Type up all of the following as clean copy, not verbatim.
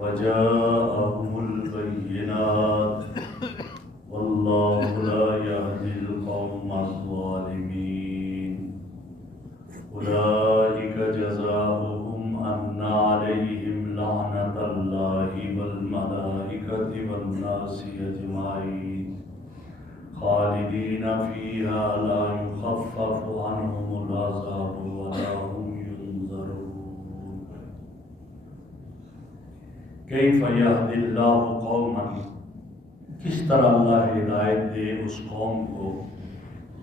وجاءهم البينات والله لا يهدي القوم الظالمين أولئك جزاؤهم أن عليهم لعنة الله والملائكة والناس أجمعين خالدين فيها لا يخفف عنهم العذاب ولا هم ينظرون كيف يهدي الله قوما کس طرح اللہ ہدایت دے اس قوم کو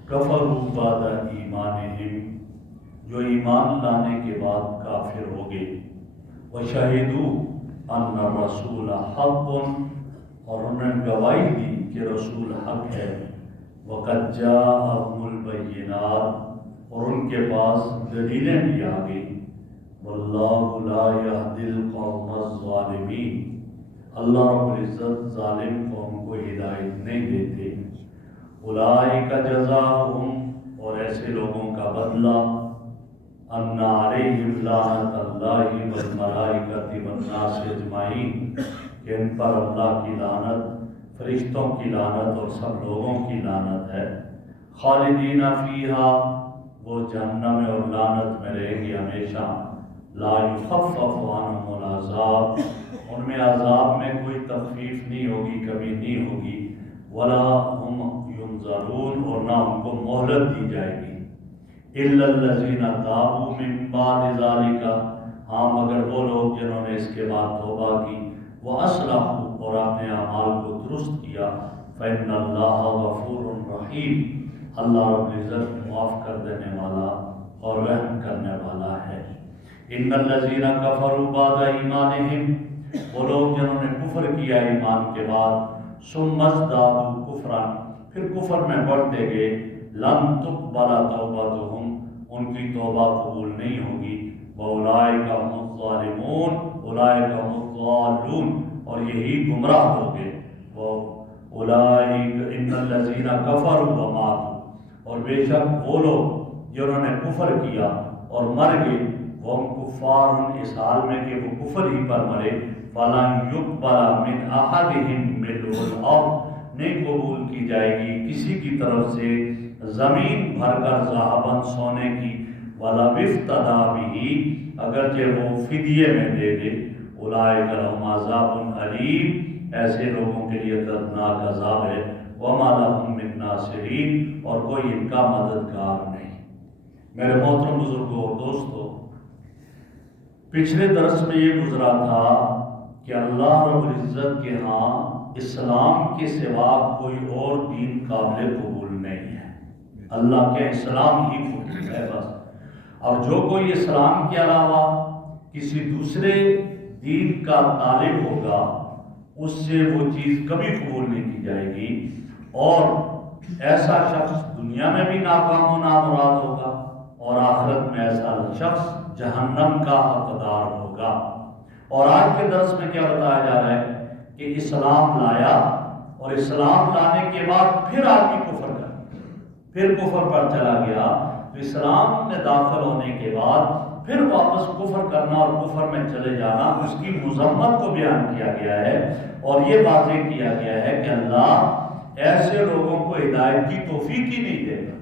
کفروا بعد ایمانہم جو ایمان لانے کے بعد کافر ہو گئے وشہدوا ان الرسول حق اور انہوں نے گواہی دی کہ رسول حق ہے وقد جاءهم البینات اور ان کے پاس دلیلیں بھی آ گئی واللہ لا یہدی القوم الظالمین اللہ رب العزت ظالم قوم کو ہدایت نہیں دیتے اولئک جزاؤہم اور ایسے لوگوں کا بدلہ ان علیہم لعنت اللہ والملائکۃ والناس اجمعین کہ ان پر اللہ کی لعنت فرشتوں کی لعنت اور سب لوگوں کی لعنت ہے خالدین فیہا وہ جہنم اور لعنت میں رہیں گے ہمیشہ لا یخفف عنہم العذاب ان میں عذاب میں کوئی تخفیف نہیں ہوگی کمی نہیں ہوگی ولا ہم ینظرون اور نہ ان کو مہلت دی جائے گی الا الذین تابوا من بعد ذلک ہاں مگر وہ لوگ جنہوں نے اس کے بعد توبہ کی واصلحوا اور اپنے اعمال کو درست کیا فإن اللہ غفور رحیم اللہ رب العزت معاف کر دینے والا اور رحم کرنے والا ہے ان الذین کفروا بعد ایمانہم وہ لوگ جنہوں نے کفر کیا ایمان کے بعد ثم ازدادوا کفرا پھر کفر میں بڑھتے گئے لن تقبل توبتہم ان کی توبہ قبول نہیں ہوگی واولئک هم الظالمون اولئک هم الضالون اور یہی گمراہ ہو گئے اولئک ان الذین کفروا وماتوا اور بے شک وہ لوگ جنہوں نے کفر کیا اور مر گئے وہ کفار اس حال میں کہ وہ کفر ہی پر مرے فَلَنْ يُقْبَلَ مِنْ أَحَدِهِمْ مِلْءُ الْأَرْضِ نہیں قبول کی جائے گی کسی کی طرف سے زمین بھر کر ذهباً سونے کی وَلَوِ افْتَدَىٰ بِهِ اگرچہ وہ فدیے میں دے دے أُولَٰئِكَ لَهُمْ عَذَابٌ أَلِيمٌ ایسے لوگوں کے لیے دردناک عذاب ہے وَمَا لَهُم مِّن نَاصِرِينَ اور کوئی ان کا مددگار نہیں میرے محترم بزرگوں اور دوستو پچھلے درس میں یہ گزرا تھا کہ اللہ رب العزت کے ہاں اسلام کے سوا کوئی اور دین قابل قبول نہیں ہے اللہ کے اسلام ہی قبول ہے بس اور جو کوئی اسلام کے علاوہ کسی دوسرے دین کا طالب ہوگا اس سے وہ چیز کبھی قبول نہیں کی جائے گی اور ایسا شخص دنیا میں بھی ناکام و نامراد ہوگا اور آخرت میں ایسا شخص جہنم کا حقدار ہوگا اور آج کے درس میں کیا بتایا جا رہا ہے کہ اسلام لایا اور اسلام لانے کے بعد پھر آدمی کفر کر پھر کفر پر چلا گیا تو اسلام میں داخل ہونے کے بعد پھر واپس کفر کرنا اور کفر میں چلے جانا اس کی مذمت کو بیان کیا گیا ہے اور یہ واضح کیا گیا ہے کہ اللہ ایسے لوگوں کو ہدایت کی توفیق ہی نہیں دے گا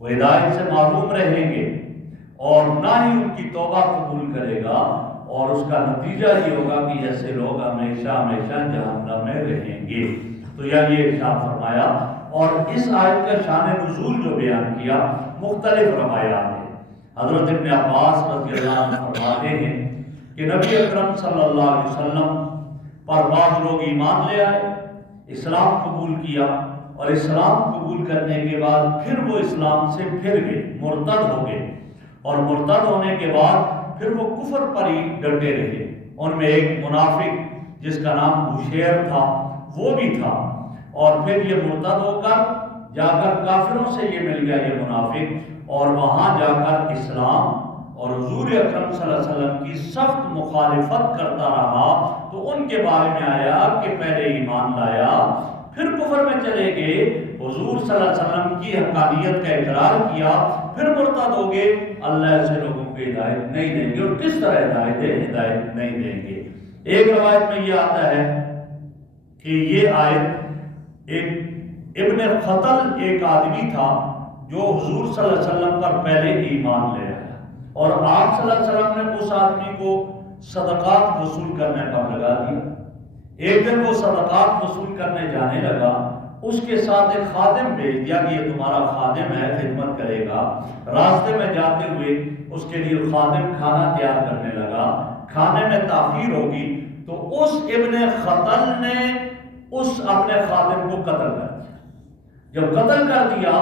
وہ ہدایت سے معروم رہیں گے اور نہ ہی ان کی توبہ قبول کرے گا اور اس کا نتیجہ یہ ہوگا کہ ایسے لوگ ہمیشہ ہمیشہ جہنم میں رہیں گے تو یہ ارشاد فرمایا اور اس آیت کا شان نزول جو بیان کیا مختلف روایات ہیں حضرت ابن عباس رضی اللہ عنہ فرماتے ہیں کہ نبی اکرم صلی اللہ علیہ وسلم پر بعض لوگ ایمان لے آئے اسلام قبول کیا اور اسلام قبول کرنے کے بعد پھر وہ اسلام سے پھر گئے مرتد ہو گئے اور مرتد ہونے کے بعد پھر وہ کفر پر ہی ڈٹے رہے ان میں ایک منافق جس کا نام بشیر تھا وہ بھی تھا اور پھر یہ مرتد ہو کر جا کر کافروں سے یہ مل گیا یہ منافق اور وہاں جا کر اسلام اور حضور اکرم صلی اللہ علیہ وسلم کی سخت مخالفت کرتا رہا تو ان کے بارے میں آیا کہ پہلے ایمان لایا پھر کفر میں چلے گئے حضور صلی اللہ علیہ وسلم کی حقانیت کا اقرار کیا پھر مرتد ہو گئے اللہ ایسے لوگوں کو ہدایت نہیں دیں گے اور کس طرح ہدایت نہیں دیں گے ایک روایت میں یہ آتا ہے کہ یہ آیت ایک ابن خطل ایک آدمی تھا جو حضور صلی اللہ علیہ وسلم پر پہلے ایمان لے آیا، اور آپ صلی اللہ علیہ وسلم نے اس آدمی کو صدقات وصول کرنے پر لگا دیا۔ ایک دن وہ صدقات وصول کرنے جانے لگا، اس کے ساتھ ایک خادم بھیج دیا کہ یہ تمہارا خادم ہے، خدمت کرے گا۔ راستے میں جاتے ہوئے اس کے لیے خادم کھانا تیار کرنے لگا، کھانے میں تاخیر ہوگی تو اس ابن خطل نے اس اپنے خادم کو قتل کر دیا۔ جب قتل کر دیا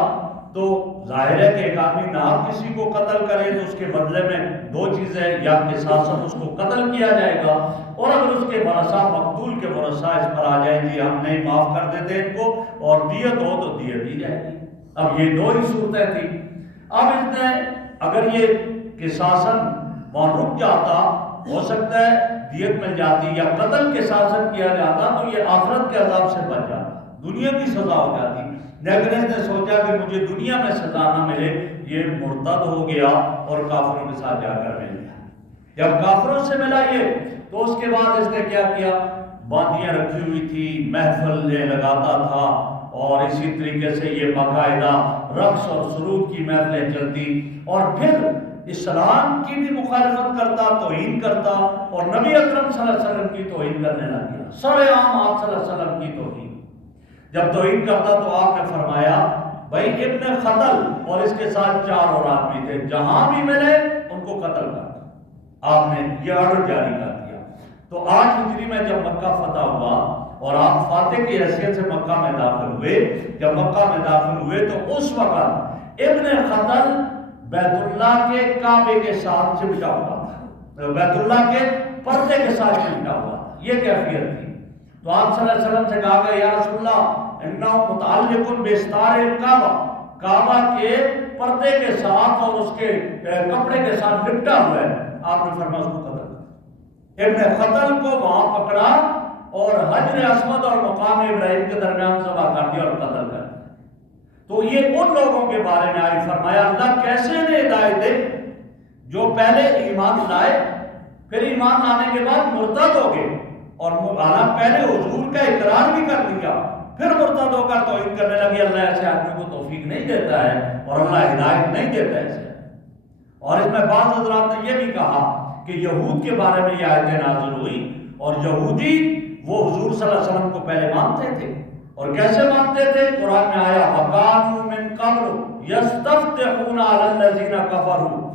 تو ظاہر ہے کہ ایک آدمی نہ کسی کو قتل کرے تو اس کے بدلے میں دو چیزیں، یا قصاصاً اس کو قتل کیا جائے گا، اور اگر اس کے ورثاء مقتول کے ورثاء اس پر آ جائیں جی ہم نہیں معاف کر دیتے ان کو اور دیت ہو تو دیت دی جائے گی۔ اب یہ دو ہی صورتیں تھیں۔ اب اس نے اگر یہ قصاصاً وہاں رک جاتا، ہو سکتا ہے دیت مل جاتی، یا قتل قصاصاً کیا جاتا تو یہ آخرت کے عذاب سے بچ جاتا، دنیا کی سزا ہو جاتی۔ لیکن اس نے سوچا کہ مجھے دنیا میں سزا نہ ملے، یہ مرتد ہو گیا اور کافروں کے ساتھ جا کر مل گیا۔ جب کافروں سے ملا یہ تو اس کے بعد اس نے کیا کیا، باندیاں رکھی ہوئی تھی، محفل لگاتا تھا، اور اسی طریقے سے یہ باقاعدہ رقص اور سرود کی محفلیں چلتی، اور پھر اسلام کی بھی مخالفت کرتا، توہین کرتا، اور نبی اکرم صلی اللہ علیہ وسلم کی توہین کرنے لگ گیا، سر عام آپ صلی اللہ علیہ وسلم کی توہین۔ جب توہین کرتا تو آپ نے فرمایا بھائی ابن خطل اور اس کے ساتھ 4 اور آدمی تھے، جہاں بھی ملے ان کو قتل کر دو۔ آپ نے یہ آرڈر جاری کر دیا۔ تو 8 ہجری میں جب مکہ فتح ہوا اور آپ فاتح کی حیثیت سے مکہ میں داخل ہوئے، جب مکہ میں داخل ہوئے تو اس وقت ابن خطل بیت اللہ کے کعبے کے ساتھ چپٹا ہوا تھا، بیت اللہ کے پردے کے ساتھ چپٹا ہوا تھا، یہ کیفیت تھی۔ تو آپ صلی اللہ علیہ وسلم سے کہا گیا یا رسول اللہ انہو متعلق بستار کعبہ، کعبہ کے پردے کے ساتھ اور اس کے کپڑے کے ساتھ لپٹا ہوا ہے۔ آپ نے فرمایا اس کو قتل کر۔ ابن خطل کو وہاں پکڑا اور حجر اسود اور مقام ابراہیم کے درمیان ذبح کر دیا اور قتل کر دیا۔ تو یہ ان لوگوں کے بارے میں آئی، فرمایا اللہ کیسے انہیں ہدایت دے جو پہلے ایمان لائے، پھر ایمان لانے کے بعد مرتد ہو گئے، اور پہلے حضور کا اقرار بھی کر لیا پھر مرتد ہو کر توہین کرنے لگے۔ اللہ ایسے آدمی کو توفیق نہیں دیتا ہے اور اللہ ہدایت نہیں دیتا ہے اسے۔ اور اس میں بعض حضرات نے یہ بھی کہا کہ یہود کے بارے میں یہ آیتیں نازل ہوئی، اور یہودی وہ حضور صلی اللہ علیہ وسلم کو پہلے مانتے تھے، اور کیسے مانتے تھے؟ قرآن میں آیا وَقَالُوا مِن قَبْلُ يَسْتَفْتِحُونَ عَلَى الَّذِينَ كَفَرُوا،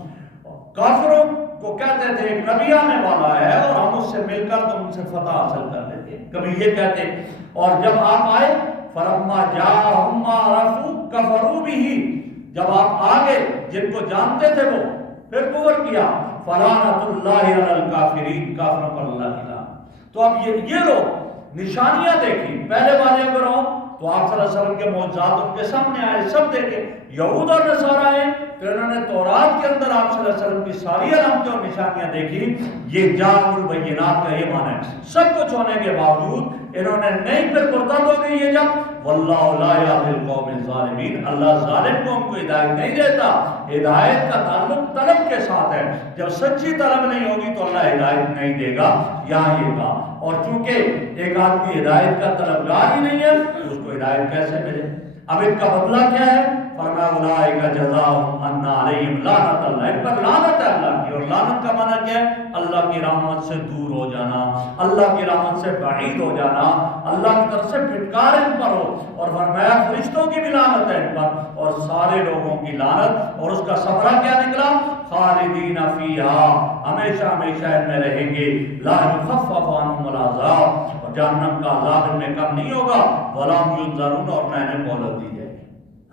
کافروں کو کہتے تھے ایک نبی آنے والا ہے اور ہم اس سے مل کر تو ان سے فتح حاصل کر لیتے، کبھی یہ کہتے، اور جب آپ آئے فَلَمَّا جَاءَهُم مَّا عَرَفُوا كَفَرُوا بِهِ، جب آپ آگے جن کو جانتے تھے وہ پھر کفر کیا، فَلَعْنَةُ اللَّهِ عَلَى الْكَافِرِينَ، کافروں پر اللہ کی لعنت۔ تو اب یہ لوگ نشانیاں دیکھی، پہلے والے اگر ہوں تو آپ صلی اللہ علیہ وسلم کے معجزات ان کے سامنے آئے، سب دیکھے۔ یہود اور نصارہ ہیں تو انہوں نے تورات کے اندر آپ صلی اللہ علیہ وسلم کی ساری علامتیں اور نشانیاں دیکھی۔ یہ جاء البینات کا یہ معنی ہے، سب کچھ ہونے کے باوجود انہوں نے نہیں، پھر مرتد ہو گئی یہ جب واللہ لا یہدی القوم الظالمین، اللہ ظالم قوم کو ہدایت نہیں دیتا۔ ہدایت کا تعلق طلب کے ساتھ ہے، جب سچی طلب نہیں ہوگی تو اللہ ہدایت نہیں دے گا، یہاں یہ کہا۔ اور چونکہ ایک آدمی ہدایت کا طلبگار ہی نہیں ہے تو اس کو ہدایت کیسے ملے؟ اب ان کا بدلہ کیا ہے؟ فرمایا اولئک جزاؤہم ان علیہم لعنت اللہ، ان پر لعنت ہے اللہ کی۔ اور لعنت کا معنی کیا ہے؟ اللہ کی رحمت سے دور ہو جانا، اللہ کی رحمت سے بعید ہو جانا، اللہ کی طرف سے پھٹکار ان پر ہو۔ اور فرمایا فرشتوں کی بھی لعنت ہے ان پر، اور سارے لوگوں کی لعنت۔ اور اس کا ثمرہ کیا نکلا؟ خالدین فیہا، ہمیشہ ہمیشہ ان میں رہیں گے، لا یخفف عنہم العذاب، اور جہنم کا عذاب ان میں کم نہیں ہوگا، ولا هم ینظرون، اور نہ انہیں مہلت دی جائے گی۔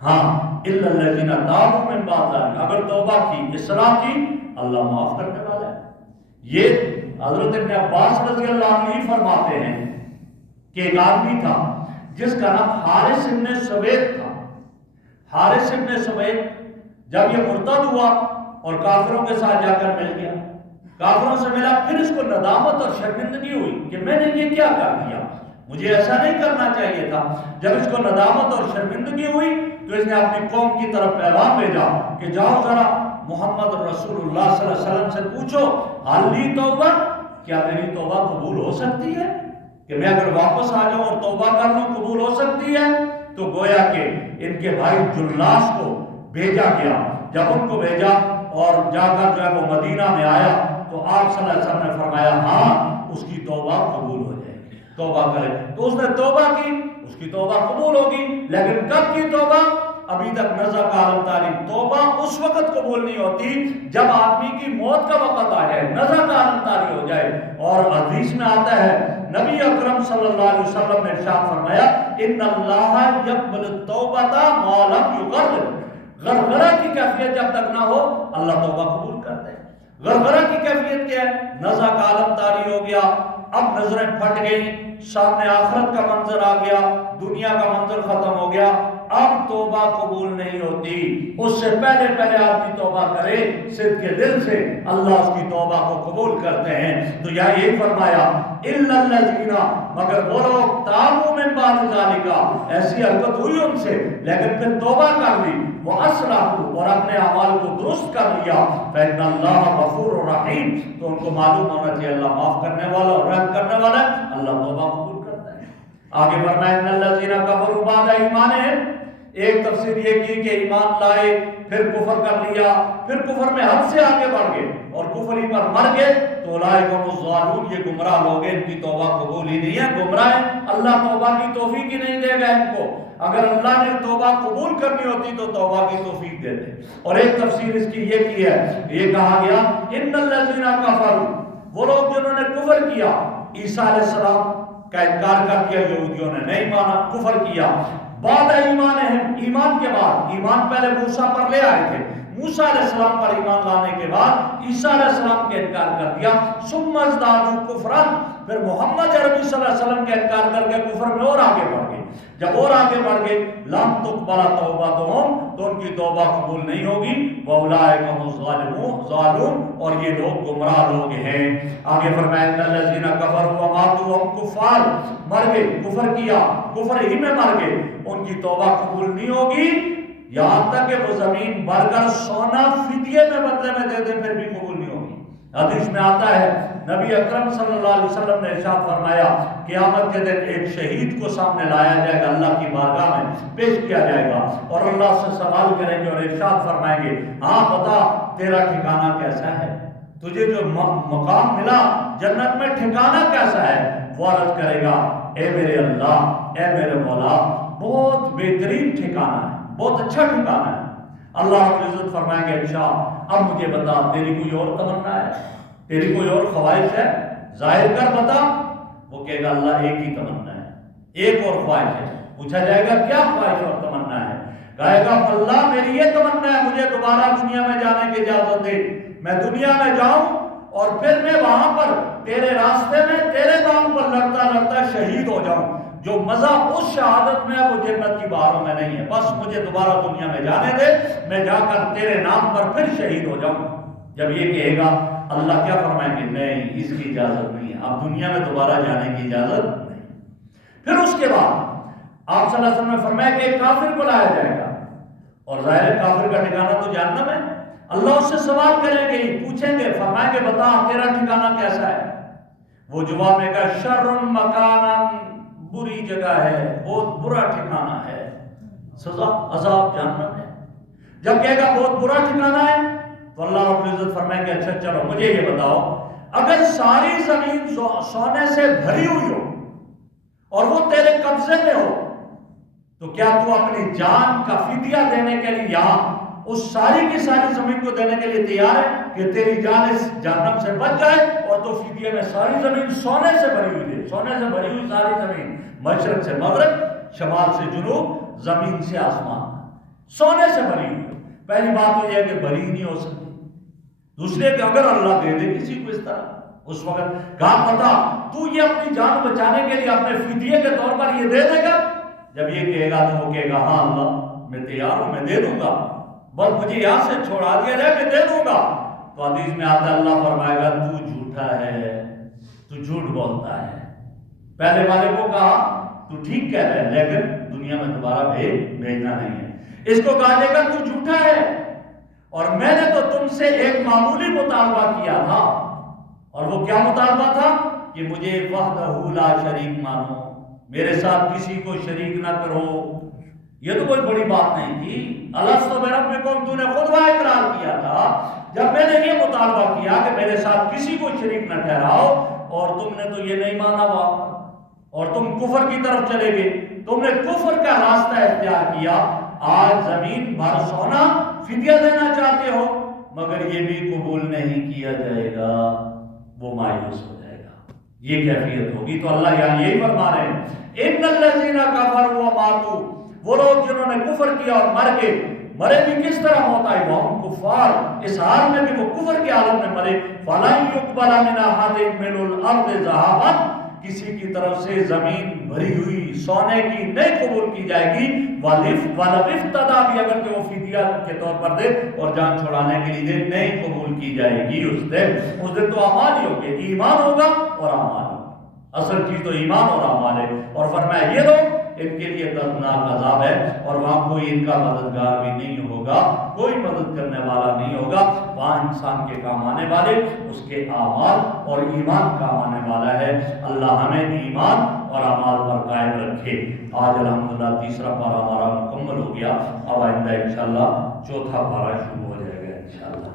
ہاں الا الذین تابوا من بعد ذلک، اگر توبہ کی، اصلاح کی، اللہ معاف کرنے والا ہے۔ یہ حضرت ابن عباس رضی اللہ عنہ فرماتے ہیں کہ ایک آدمی تھا جس کا نام حارث ابن سوید تھا۔ حارث ابن سوید جب یہ مرتد ہوا اور کافروں کے ساتھ جا کر مل گیا، کافروں سے ملا، پھر اس کو ندامت اور شرمندگی ہوئی کہ میں نے یہ کیا کر دیا، مجھے ایسا نہیں کرنا چاہیے تھا۔ جب اس کو ندامت اور شرمندگی ہوئی تو اس نے اپنی قوم کی طرف پیغام بھیجا کہ جاؤ ذرا محمد رسول اللہ صلی اللہ علیہ وسلم سے پوچھو حل لی توبہ، کیا میری توبہ قبول ہو سکتی ہے کہ میں اگر واپس آ جاؤں اور توبہ کر لوں قبول ہو سکتی ہے؟ تو گویا کہ ان کے بھائی جلاس کو بھیجا گیا. جب ان کو بھیجا اور جا کر جو ہے وہ مدینہ میں آیا تو آپ صلی اللہ علیہ وسلم نے فرمایا ہاں اس کی توبہ قبول ہو جائے گی، توبہ کرے. تو اس نے توبہ کی، اس کی توبہ قبول ہوگی. لیکن کب کی توبہ؟ ابھی تک نزا کا عالم تعلیم. توبہ اس وقت قبول نہیں ہوتی جب آدمی کی موت کا وقت آ جائے، نزا کا عالم تعلیم ہو جائے. اور حدیث میں آتا ہے نبی اکرم صلی اللہ علیہ وسلم نے ارشاد فرمایا ان اللہ یقبل التوبۃ ما لم یغرر. غرغرہ کی کیفیت جب تک نہ ہو اللہ توبہ قبول کرتے ہیں. غرغرہ کی کیفیت کیا ہے؟ نزا کا عالم طاری ہو گیا، اب نظریں پھٹ گئی، سامنے آخرت کا منظر آ گیا، دنیا کا منظر ختم ہو گیا، اب توبہ قبول نہیں ہوتی. اس سے پہلے آدمی توبہ کرے صدق کے دل سے، اللہ اس کی توبہ کو قبول کرتے ہیں. تو یہی فرمایا الا الذین، مگر وہ لوگ تابوا من بعد ذلک، ایسی حرکت ہوئی ان سے لیکن پھر توبہ کر لی، وہ اصلحوا، اور اپنے اعمال کو درست کر لیا، فإن اللہ غفور رحیم، تو ان کو معلوم ہونا چاہیے اللہ معاف کرنے والا اور رحم کرنے والا ہے، اللہ توبہ قبول کرتا ہے. آگے فرمایا ان الذین کفروا بعد ایمانہم. ایک تفسیر یہ کی کہ ایمان لائے پھر کفر کر لیا، پھر کفر میں حد سے آگے بڑھ گئے اور کفر ہی پر مر گئے، تو اولئک هم الضالون، یہ گمراہ لوگ ہیں، ان کی توبہ قبول ہی نہیں ہے، گمراہ ہیں، اللہ توبہ کی توفیق ہی نہیں دے گا ان کو. اگر اللہ نے توبہ قبول کرنی ہوتی تو توبہ کی توفیق دے دے. اور ایک تفسیر اس کی یہ کی ہے، یہ کہا گیا ان الذین کفروا، وہ لوگ جنہوں نے کفر کیا، عیسیٰ علیہ السلام کا انکار کر دیا، یہودیوں نے نہیں مانا، کفر کیا. بعد ایمانہم، ایمان کے بعد، ایمان پہلے موسیٰ پر لے آئے تھے، موسیٰ علیہ السلام پر ایمان لانے کے بعد عیسیٰ علیہ السلام کے انکار کر دیا، ثم ازدادوا کفرا، پھر محمد عربی صلی اللہ علیہ وسلم کے انکار کر کے کفر میں اور آگے بڑھ گئے. جب اور آگے بڑھ گئے لم تقبل توبتہم، تو ان کی توبہ قبول نہیں ہوگی، واولئک هم الظالمون، اور یہ لوگ گمراہ لوگ ہیں. آگے فرمایا ان الذین کفروا وماتوا وهم کفار، مر گئے، کفر کیا، کفر ہی میں مر گئے، ان کی توبہ قبول نہیں ہوگی یہاں تک کہ وہ زمین بھر کر سونا فدیے میں بدلے میں دے دیں پھر بھی قبول نہیں ہوگی. حدیث میں آتا ہے نبی اکرم صلی اللہ علیہ وسلم نے ارشاد فرمایا قیامت کے دن ایک شہید کو سامنے لایا جائے گا، اللہ کی بارگاہ میں پیش کیا جائے گا اور اللہ سے سوال کریں گے اور ارشاد فرمائیں گے ہاں بتا تیرا ٹھکانہ کیسا ہے، تجھے جو مقام ملا جنت میں ٹھکانہ کیسا ہے؟ وہ عرض کرے گا اے میرے اللہ، اے میرے مولا، بہت بہترین ٹھکانہ ہے، بہت اچھا ٹھکانہ ہے. اللہ رب العزت فرمائیں گے اچھا اب مجھے بتا تیری کوئی اور تمنا ہے، تیری کوئی اور خواہش ہے، ظاہر کر بتا. وہ کہے گا اللہ ایک ہی تمنا ہے، ایک اور خواہش ہے. پوچھا جائے گا کیا خواہش اور تمنا ہے؟ کہے گا اللہ میری یہ تمنا ہے مجھے دوبارہ دنیا میں جانے کی اجازت دے، میں دنیا میں جاؤں اور پھر میں وہاں پر تیرے راستے میں تیرے نام پر لڑتا لڑتا شہید ہو جاؤں. جو مزہ اس شہادت میں ہے وہ جنت کی بہاروں میں نہیں ہے. بس مجھے دوبارہ دنیا میں جانے دے، میں جا کر تیرے نام پر پھر شہید ہو جاؤں. جب یہ کہے گا اللہ کیا فرمائیں گے نہیں اس کی اجازت نہیں ہے، اب دنیا میں دوبارہ جانے کی اجازت نہیں. پھر اس کے بعد آپ صلی اللہ علیہ وسلم نے فرمایا کہ ایک کافر کو لایا جائے گا اور ظاہر کافر کا ٹھکانہ تو جہنم ہے. اللہ اس سے سوال کریں گے، پوچھیں گے، فرمائیں گے بتا تیرا ٹھکانہ کیسا ہے؟ وہ جواب میں کہا شر مکانا، بری جگہ ہے، بہت برا ٹھکانہ ہے، سزا عذاب جہنم ہے. جب کہے گا بہت برا ٹھکانہ ہے تو اللہ رب العزت فرمائیں گے اچھا چلو مجھے یہ بتاؤ اگر ساری زمین سونے سے بھری ہوئی ہو اور وہ تیرے قبضے میں ہو تو کیا تو اپنی جان کا فدیہ دینے کے لیے یہاں اس ساری کی ساری زمین کو دینے کے لیے تیار ہے کہ تیری جان اس جہنم سے بچ جائے اور تو فدیے میں ساری زمین سونے سے بھری ہوئی دے؟ سونے سے بھری ہوئی ساری زمین، مشرق سے مغرب، شمال سے جنوب، زمین سے آسمان، سونے سے بھری ہوئی. پہلی بات تو یہ ہے کہ بھری نہیں ہو سکتی. دوسرے کہ اگر اللہ دے دے کسی کو اس طرح اس وقت کہا بتا تو یہ اپنی جان بچانے کے لیے اپنے فدیے کے طور پر یہ دے دے گا؟ جب یہ کہے گا تو وہ کہے گا ہاں اللہ میں تیار ہوں، میں دے دوں گا، بس مجھے یہاں سے چھوڑا دیا جائے میں دے دوں گا. تو حدیث میں آتا ہے اللہ فرمائے گا تو جھوٹا ہے، تو جھوٹ بولتا ہے. پہلے والے کو کہا تو ٹھیک کہہ رہے ہیں لیکن دنیا میں دوبارہ بھیجنا نہیں ہے. اس کو کہا جائے گا تو جھوٹا ہے اور میں نے تو تم سے ایک معمولی مطالبہ کیا تھا اور وہ کیا مطالبہ تھا کہ مجھے وحدہ لا شریک مانو، میرے ساتھ کسی کو شریک نہ کرو۔ یہ تو کوئی بڑی بات نہیں تھی۔ الست بربکم، تو نے خود وہ اقرار کیا تھا جب میں نے یہ مطالبہ کیا کہ میرے ساتھ کسی کو شریک نہ ٹھہراؤ، اور تم نے تو یہ نہیں مانا اور تم کفر کی طرف چلے گئے، تم نے کفر کا راستہ اختیار کیا۔ آج زمین بھر سونا فدیہ دینا چاہتے ہو، مگر یہ بھی قبول نہیں کیا جائے گا، وہ مایوس ہو جائے گا، یہ کیفیت ہوگی۔ تو اللہ یہاں یہی فرما رہے ہیں، ان الذین کفروا وماتوا، وہ لوگ جنہوں نے کفر کیا اور مر گئے، مرے بھی کس طرح موت آئی، وہم کفار، اس حال میں کہ وہ کفر کے حالت میں مرے، فلن یقبل من احد ملء الارض ذهبا، کسی کی طرف سے زمین بھری ہوئی سونے کی نہیں قبول کی جائے گی، وَلَوِ افْتَدَىٰ، بھی اگر کہ وہ فدیہ کے طور پر دے اور جان چھڑانے کے لیے دے، نہیں قبول کی جائے گی اس دن تو اعمال ہی ہوگے، ایمان ہوگا اور اعمال ہوگا، اصل چیز تو ایمان اور اعمال ہے۔ اور فرمایا یہ لوگ، ان کے لیے دردناک عذاب ہے، اور وہاں کوئی ان کا مددگار بھی نہیں ہوگا، کوئی مدد کرنے والا نہیں ہوگا، وہاں انسان کے کام آنے والے اس کے اعمال اور ایمان کام آنے والا ہے۔ اللہ ہمیں ایمان اور اعمال پر قائم رکھے۔ آج الحمدللہ تیسرا پارہ ہمارا مکمل ہو گیا، اب آئندہ انشاءاللہ چوتھا پارہ شروع ہو جائے گا انشاءاللہ۔